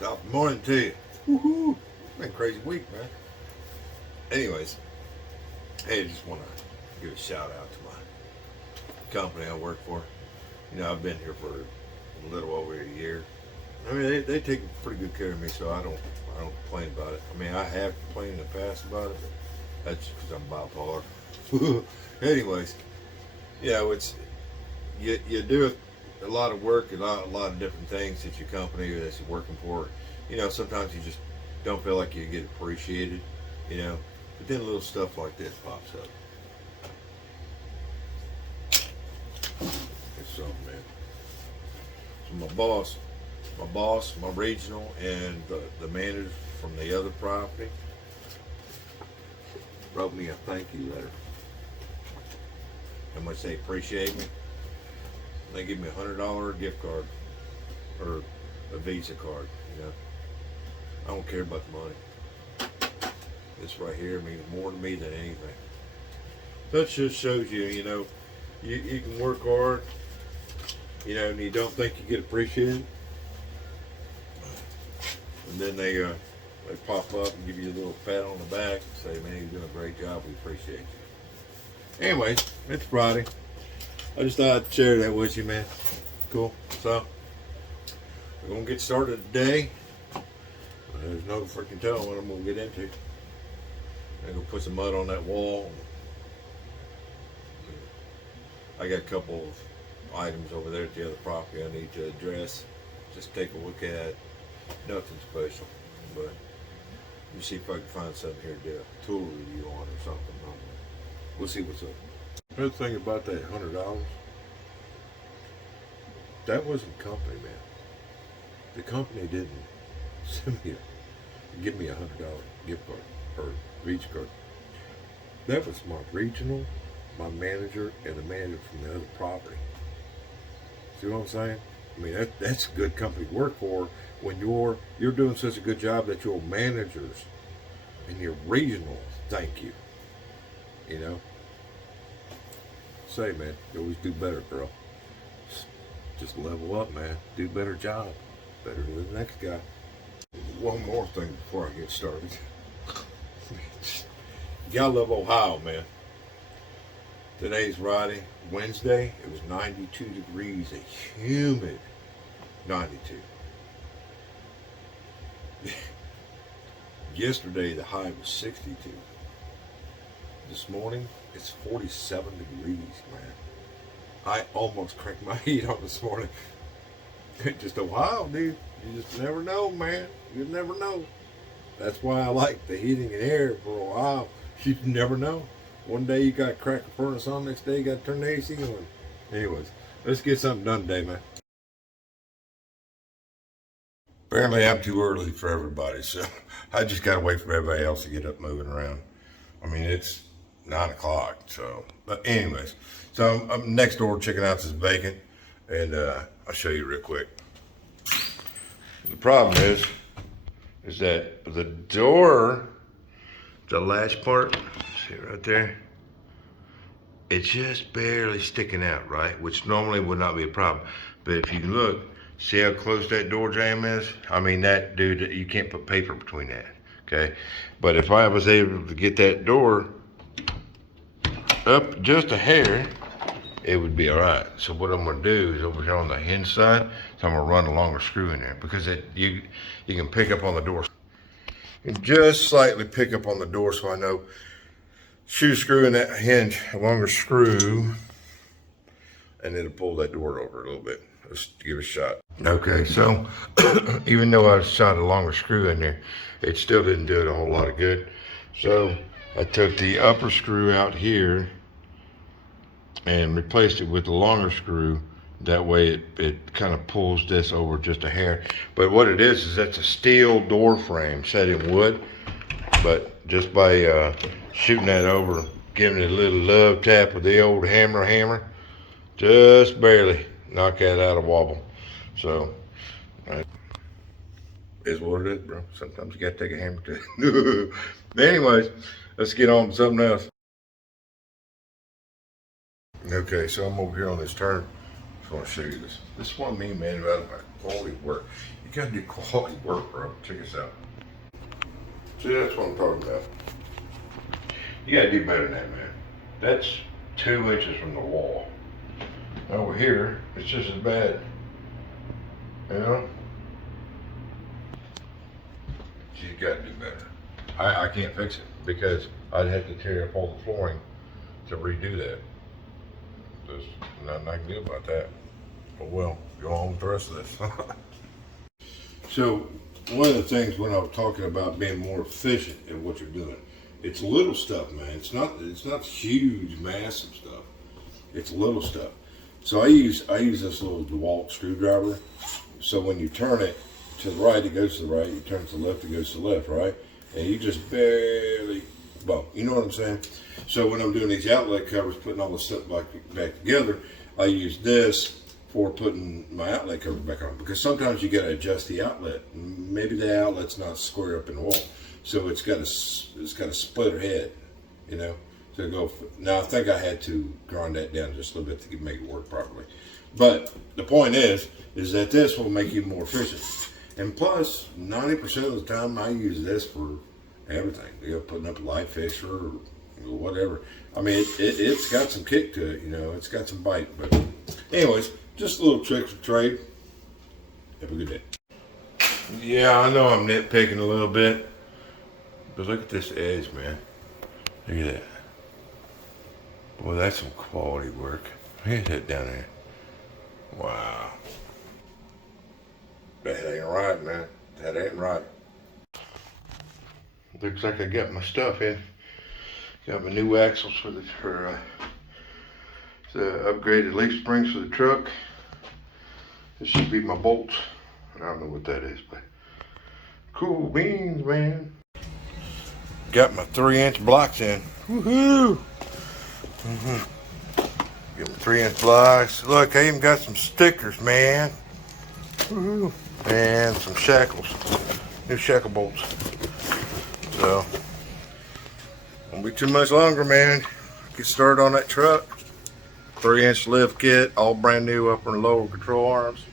Top morning to you. Woohoo! It's been a crazy week, man. Anyways, hey, I just want to give a shout out to my company I work for. You know, I've been here for a little over a year. I mean, they take pretty good care of me, so I don't complain about it. I mean, I have complained in the past about it, but that's because I'm bipolar. Anyways, yeah, it's you do a lot of work, a lot of different things at your company that you're working for. You know, sometimes you just don't feel like you get appreciated. You know, but then little stuff like this pops up. It's something, man. So my regional, and the manager from the other property wrote me a thank you letter. How much they appreciate me. They give me $100 gift card or a Visa card. You know, I don't care about the money. This right here means more to me than anything. That just shows you, you know, you can work hard, you know, and you don't think you get appreciated, and then they pop up and give you a little pat on the back and say, man, you're doing a great job, we appreciate you. Anyways, it's Friday. I just thought I'd share that with you, man. Cool. So, we're going to get started today. There's no freaking telling what I'm going to get into. I'm going to put some mud on that wall. I got a couple of items over there at the other property I need to address. Just take a look at. Nothing special, but let me see if I can find something here to do a tool review on or something. We'll see what's up. Another thing about that $100, that wasn't company, man. The company didn't give me a $100 gift card or Visa card. That was my regional, my manager, and the manager from the other property. See what I'm saying? I mean, that's a good company to work for when you're doing such a good job that your managers and your regionals thank you. You know? Say, man, you always do better, girl. Just level up, man. Do a better job. Better than the next guy. One more thing before I get started. You gotta love Ohio, man. Today's Friday, Wednesday. It was 92 degrees, a humid 92. Yesterday, the high was 62. This morning, it's 47 degrees, man. I almost cranked my heat on this morning. Just Ohio, dude. You just never know, man. You never know. That's why I like the heating and air for Ohio. You never know. One day you got to crack a furnace on, next day you got to turn the AC on. Anyways, let's get something done today, man. Apparently I'm too early for everybody, so I just got to wait for everybody else to get up moving around. I mean, it's 9 o'clock, so, but anyways. So I'm next door checking out this vacant, and I'll show you real quick. The problem is that the door, the latch part, see it right there? It's just barely sticking out, right? Which normally would not be a problem. But if you look, see how close that door jamb is? I mean, that, dude, you can't put paper between that, okay? But if I was able to get that door up just a hair, it would be all right. So what I'm gonna do is over here on the hinge side, so I'm gonna run a longer screw in there because you can pick up on the door. And just slightly pick up on the door so I know shoe screw in that hinge, a longer screw, and it'll pull that door over a little bit. Let's give it a shot. Okay, so even though I shot a longer screw in there, it still didn't do it a whole lot of good. So I took the upper screw out here and replaced it with the longer screw. That way it kind of pulls this over just a hair. But what it is that's a steel door frame set in wood. But just by shooting that over, giving it a little love tap with the old hammer, just barely knock that out of wobble. So, is what it is, bro. Sometimes you gotta take a hammer to But anyways, let's get on to something else. Okay, so I'm over here on this turn. I just want to show you this. This is what I mean, man, about Quality work. You gotta do quality work, bro. Check this out. See, that's what I'm talking about. You gotta do better than that, man. That's 2 inches from the wall. Over here, it's just as bad. You know? You gotta do better. I can't fix it because I'd have to tear up all the flooring to redo that. There's nothing I can do about that. But well, go on with the rest of this. So, one of the things when I was talking about being more efficient at what you're doing, it's little stuff, man. It's not huge, massive stuff. It's little stuff. So I use this little DeWalt screwdriver. So when you turn it to the right, it goes to the right. You turn it to the left, it goes to the left, right? And you just barely, well, you know what I'm saying? So when I'm doing these outlet covers, putting all the stuff back together, I use this for putting my outlet cover back on. Because sometimes you got to adjust the outlet. Maybe the outlet's not square up in the wall. So it's got a splitter head, you know? To go. Now I think I had to grind that down just a little bit to make it work properly. But the point is that this will make you more efficient. And plus, 90% of the time I use this for everything. You know, putting up a light fixture or whatever. I mean, it's got some kick to it, you know. It's got some bite. But anyways, just a little trick for trade. Have a good day. Yeah, I know I'm nitpicking a little bit. But look at this edge, man. Look at that. Boy, that's some quality work. Look at that down there. Wow. That ain't right, man. That ain't right. Looks like I got my stuff in. Got my new axles for the upgraded leaf springs for the truck. This should be my bolts. I don't know what that is, but cool beans, man. Got my 3-inch blocks in. Woohoo! Get my 3-inch blocks. Look, I even got some stickers, man. Woohoo! And some shackles. New shackle bolts. So, won't be too much longer, man. Get started on that truck. 3-inch lift kit, all brand new upper and lower control arms.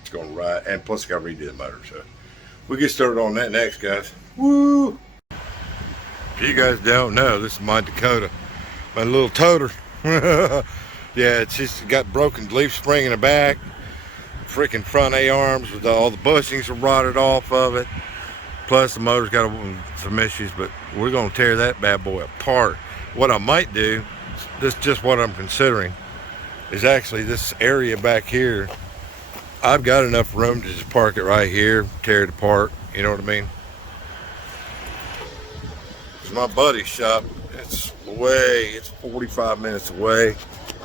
It's gonna ride, and plus I got to redo the motor. So, we'll get started on that next, guys. Woo! If you guys don't know, this is my Dakota. My little toter. Yeah, it's just got broken leaf spring in the back. Freaking front A-arms with all the bushings are rotted off of it. Plus the motor's got some issues, but we're gonna tear that bad boy apart. What I might do, this is just what I'm considering, is actually this area back here. I've got enough room to just park it right here, tear it apart, you know what I mean? It's my buddy's shop. It's 45 minutes away.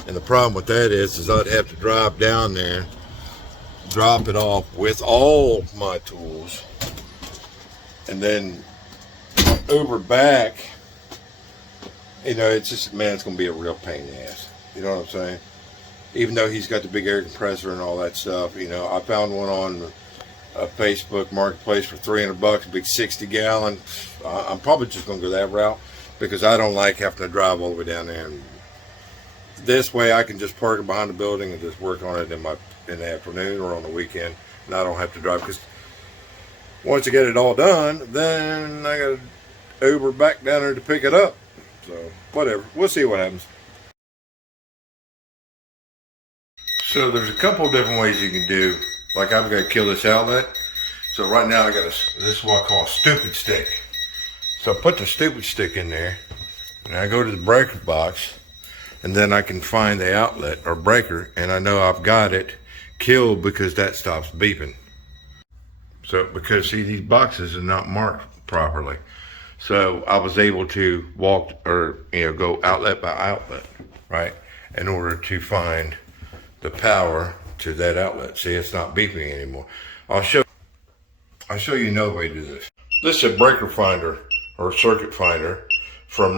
And the problem with that is I'd have to drive down there, drop it off with all my tools, and then Uber back. You know, it's just, man, it's gonna be a real pain in the ass. You know what I'm saying? Even though he's got the big air compressor and all that stuff, you know, I found one on a Facebook marketplace for $300, a big 60-gallon. I'm probably just gonna go that route because I don't like having to drive all the way down there. And this way I can just park it behind the building and just work on it in the afternoon or on the weekend, and I don't have to drive, because once I get it all done, then I got to Uber back down there to pick it up. So whatever, we'll see what happens. So there's a couple of different ways you can do. Like, I'm going to kill this outlet. So right now this is what I call a stupid stick. So I put the stupid stick in there, and I go to the breaker box, and then I can find the outlet or breaker, and I know I've got it killed because that stops beeping. So, because see, these boxes are not marked properly. So I was able to walk, or go outlet by outlet, right, in order to find the power to that outlet. See, it's not beeping anymore. I'll show you another way to do this. This is a breaker finder or circuit finder from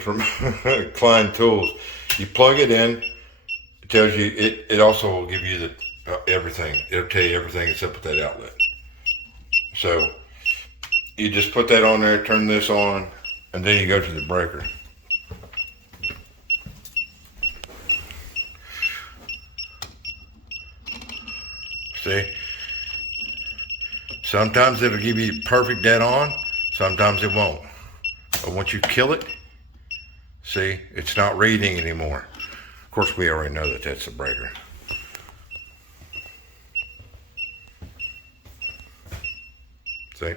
from Klein tools. You plug it in. It tells you. It also will give you the everything. It'll tell you everything except with that outlet. So you just put that on there, turn this on, and then you go to the breaker. See? Sometimes it'll give you perfect dead on, sometimes it won't. But once you kill it, see, it's not reading anymore. Of course, we already know that that's the breaker. See,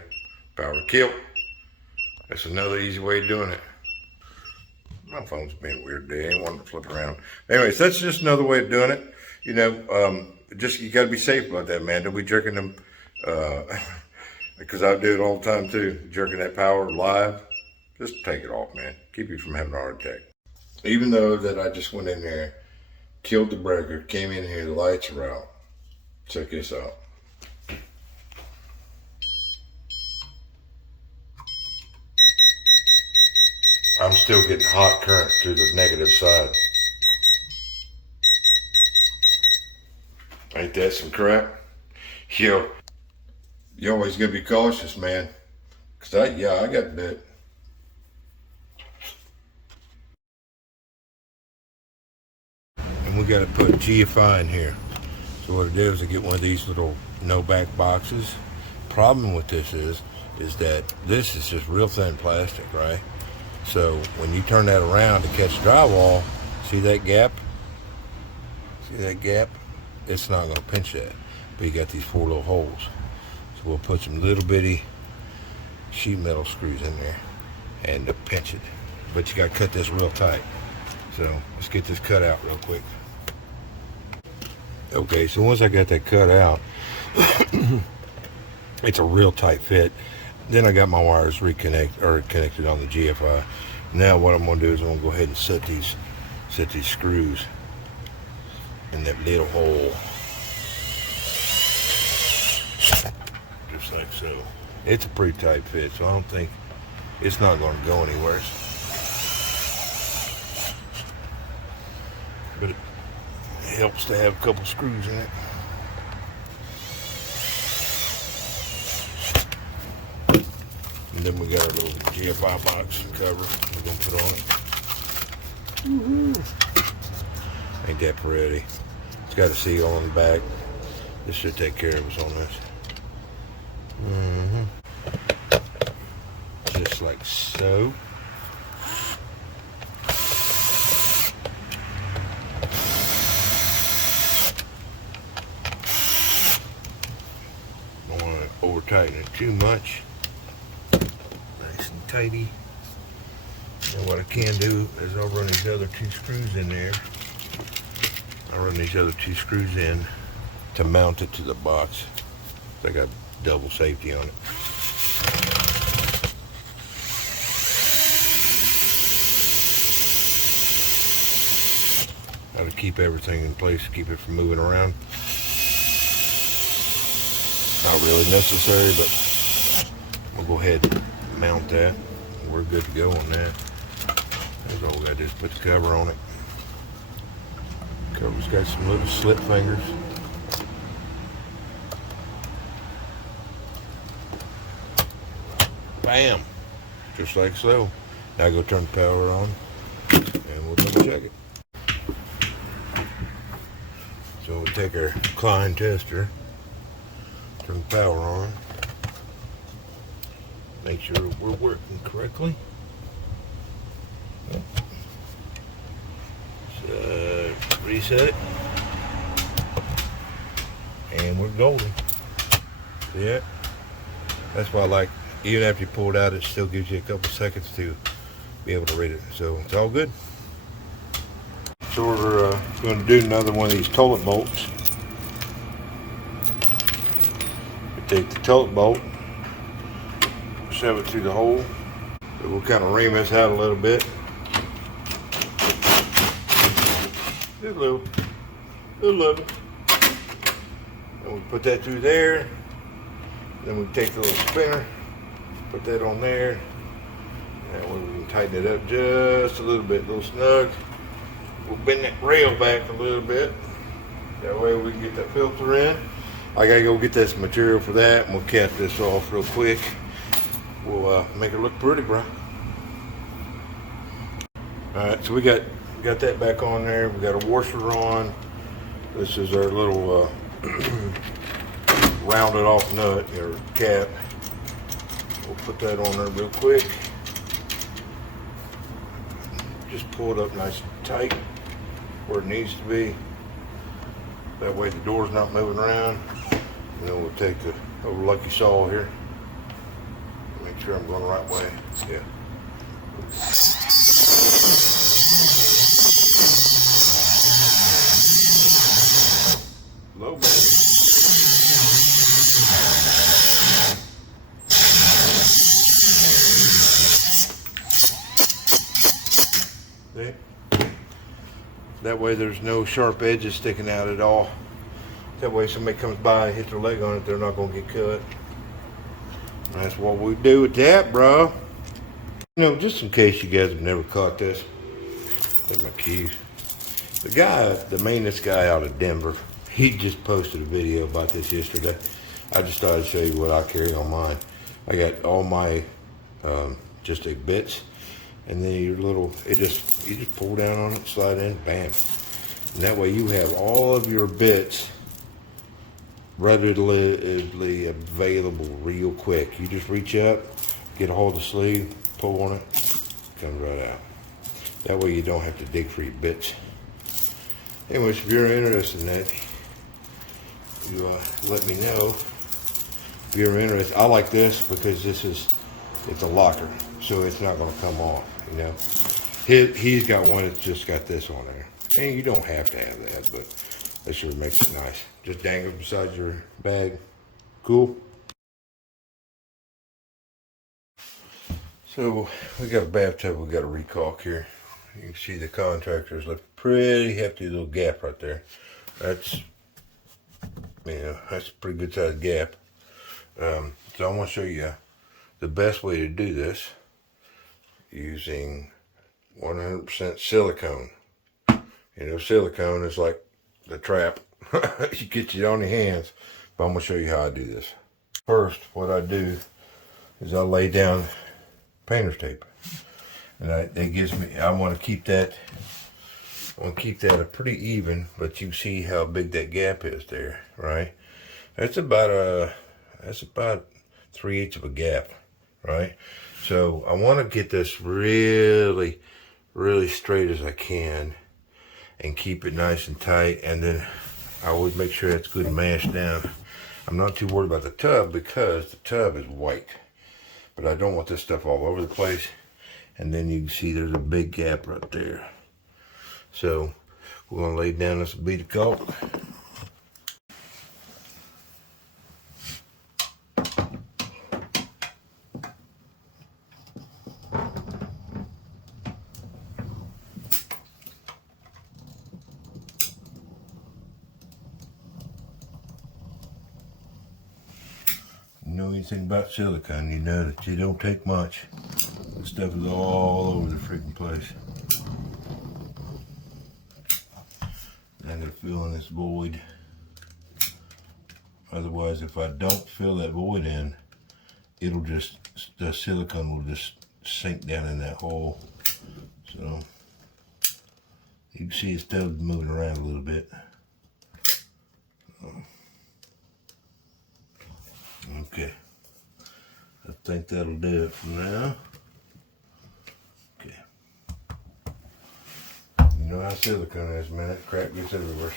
power to kill. That's another easy way of doing it. My phone's being weird today. I ain't wanting to flip around. Anyways, that's just another way of doing it. You know, just you got to be safe about that, man. Don't be jerking them, because I do it all the time too. Jerking that power live. Just take it off, man. Keep you from having a heart attack. Even though that I just went in there, killed the breaker, came in here, the lights are out. Check this out. I'm still getting hot current through the negative side. Ain't that some crap? Yo, you always gotta be cautious, man. Cause I got bit. And we gotta put GFI in here. So what I do is I get one of these little no back boxes. Problem with this is that this is just real thin plastic, right? So when you turn that around to catch drywall, see that gap? See that gap? It's not going to pinch that. But you got these 4 little holes. So we'll put some little bitty sheet metal screws in there and to pinch it. But you got to cut this real tight. So let's get this cut out real quick. Okay, so once I got that cut out, it's a real tight fit. Then I got my wires connected on the GFI. Now what I'm gonna do is I'm gonna go ahead and set these screws in that little hole. Just like so. It's a pretty tight fit, so I don't think it's not gonna go anywhere. But it helps to have a couple screws in it. And then we got our little GFI box cover we're gonna put on it. Woohoo! Ain't that pretty? It's got a seal on the back. This should take care of us on this. Just like so. Don't want to over tighten it too much. Nice and tidy. And what I can do is I'll run these other 2 screws in there. I'll run these other 2 screws in to mount it to the box. I got double safety on it. How to keep everything in place, keep it from moving around. Not really necessary, but we'll go ahead and mount that. We're good to go on that. That's all we gotta do is put the cover on it. Cover's got some little slip fingers. Bam! Just like so. Now go turn the power on and we'll double check it. So we'll take our Klein tester, turn the power on, make sure we're working correctly. So reset it, and we're golden. See it? That's why I like, even after you pull it out, it still gives you a couple seconds to be able to read it. So it's all good. So we're going to do another one of these toilet bolts. We take the toilet bolt, shove it through the hole. So we'll kind of ream this out a little bit. Just a little. And we put that through there. Then we take the little spinner, put that on there. That way we can tighten it up just a little bit, a little snug. We'll bend that rail back a little bit. That way we can get that filter in. I gotta go get this material for that, and we'll cap this off real quick. We'll make it look pretty, bro. Alright, so we got that back on there. We got a washer on. This is our little rounded off nut or cap. We'll put that on there real quick. Just pull it up nice and tight where it needs to be. That way the door's not moving around. And then we'll take the old lucky saw here. Make sure I'm going the right way. Yeah. Low baby. See? That way there's no sharp edges sticking out at all. That way somebody comes by and hits their leg on it, they're not gonna get cut. And that's what we do with that, bro. You know, just in case you guys have never caught this. Take my keys. The guy, the maintenance guy out of Denver, he just posted a video about this yesterday. I just thought I'd show you what I carry on mine. I got all my just a bits, and then your little, you just pull down on it, slide in, bam. And that way you have all of your bits readily available real quick. You just reach up, get a hold of the sleeve, pull on it, comes right out. That way you don't have to dig for your bits. Anyways, if you're interested in that, you let me know. If you're interested, I like this because it's a locker, so it's not going to come off. You know, he's got one that's just got this on there, and you don't have to have that, but that sure makes it nice. Just dangle beside your bag. Cool. So we got a bathtub. We got a recaulk here. You can see the contractor's left a pretty hefty little gap right there. That's, you know, that's a pretty good sized gap. So I want to show you the best way to do this using 100% silicone. You know, silicone is like the trap. You get it on your hands, but I'm going to show you how I do this. First, what I do is I lay down painter's tape. And it gives me, I want to keep that pretty even, but you see how big that gap is there, right? That's about 3/8 of a gap, right? So I want to get this really, really straight as I can and keep it nice and tight. And then I always make sure that's good and mashed down. I'm not too worried about the tub because the tub is white, but I don't want this stuff all over the place. And then you can see there's a big gap right there. So we're gonna lay down this bead of caulk. You know anything about silicone, you know that you don't take much. This stuff is all over the freaking place. I'm gonna fill in this void. Otherwise, if I don't fill that void in, it'll just, the silicone will just sink down in that hole. So you can see it's still moving around a little bit. Okay, I think that'll do it for now. Okay. You know how silicone is, man. That crap gets everywhere.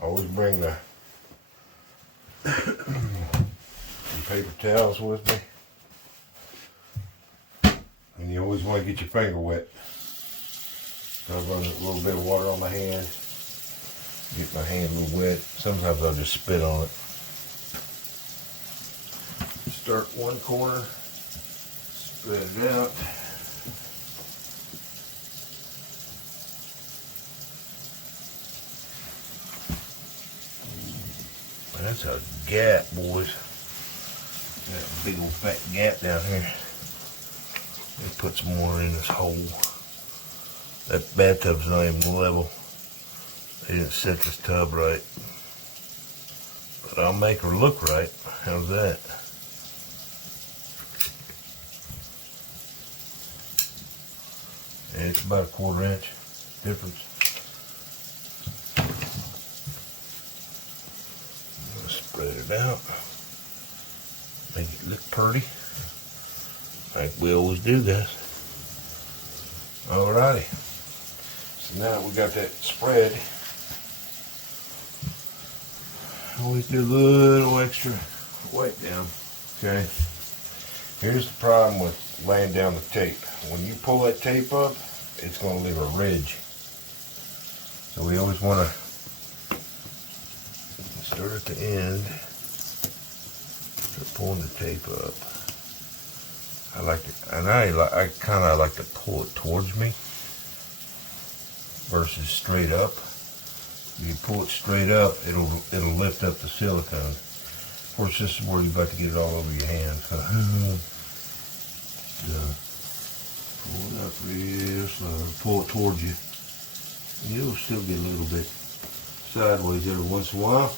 Always bring the paper towels with me. And you always want to get your finger wet. So I run a little bit of water on my hand. Get my hand a little wet. Sometimes I'll just spit on it. Start one corner, spread it out. That's a gap, boys. Got a big old fat gap down here. Let me put some more in this hole. That bathtub's not even level. They didn't set this tub right. But I'll make her look right. How's that? And it's about a 1/4 inch difference. Spread it about. Make it look pretty. Like we always do, guys. Alrighty. So now that we got that spread, always do a little extra weight down. Okay. Here's the problem with laying down the tape. When you pull that tape up, it's going to leave a ridge. So we always want to start at the end. Start pulling the tape up. I like it, and I kind of like to pull it towards me versus straight up. If you pull it straight up, it'll lift up the silicone. Of course, this is where you're about to get it all over your hands. Pull it up real slow. Pull it towards you. And you'll still get a little bit sideways every once in a while.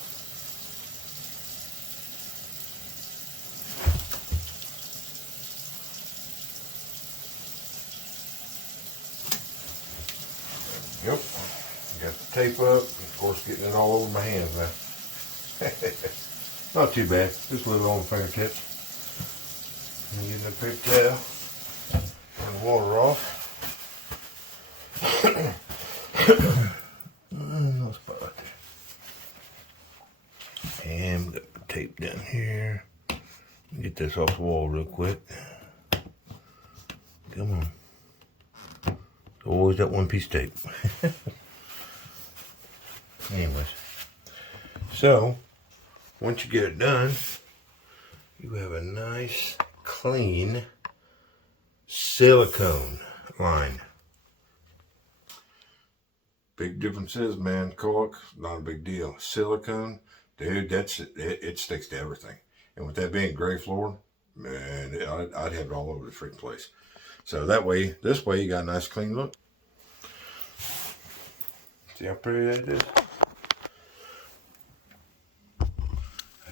Yep, got the tape up, of course getting it all over my hands now. Not too bad, just a little on the fingertips. And getting the paper towel, turn the water off. No spot right there. And we got the tape down here. Get this off the wall real quick. Come on. Always that one piece of tape. Anyways, so once you get it done, you have a nice, clean silicone line. Big difference is, man, caulk, not a big deal. Silicone, dude, that's it sticks to everything. And with that being gray floor, man, I'd have it all over the freaking place. So that way, this way, you got a nice clean look. See how pretty that is?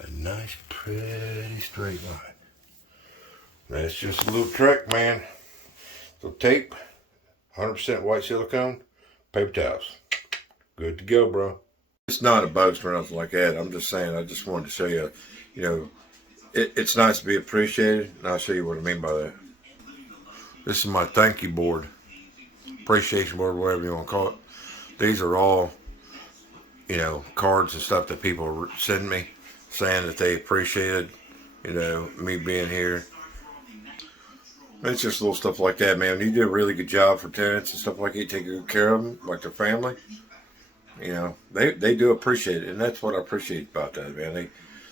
A nice, pretty straight line. That's just a little trick, man. So tape, 100% white silicone, paper towels. Good to go, bro. It's not a boast or nothing like that. I'm just saying, I just wanted to show you, you know, it's nice to be appreciated, and I'll show you what I mean by that. This is my thank you board, appreciation board, whatever you want to call it. These are all, you know, cards and stuff that people send me saying that they appreciated, you know, me being here. It's just little stuff like that, man. You do a really good job for tenants and stuff like that. You take good care of them, like their family. You know, they do appreciate it, and that's what I appreciate about that, man.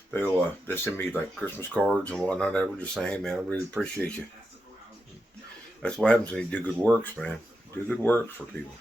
They send me like Christmas cards and whatnot. Ever just say, hey, man, I really appreciate you. That's what happens when you do good works, man. Do good works for people.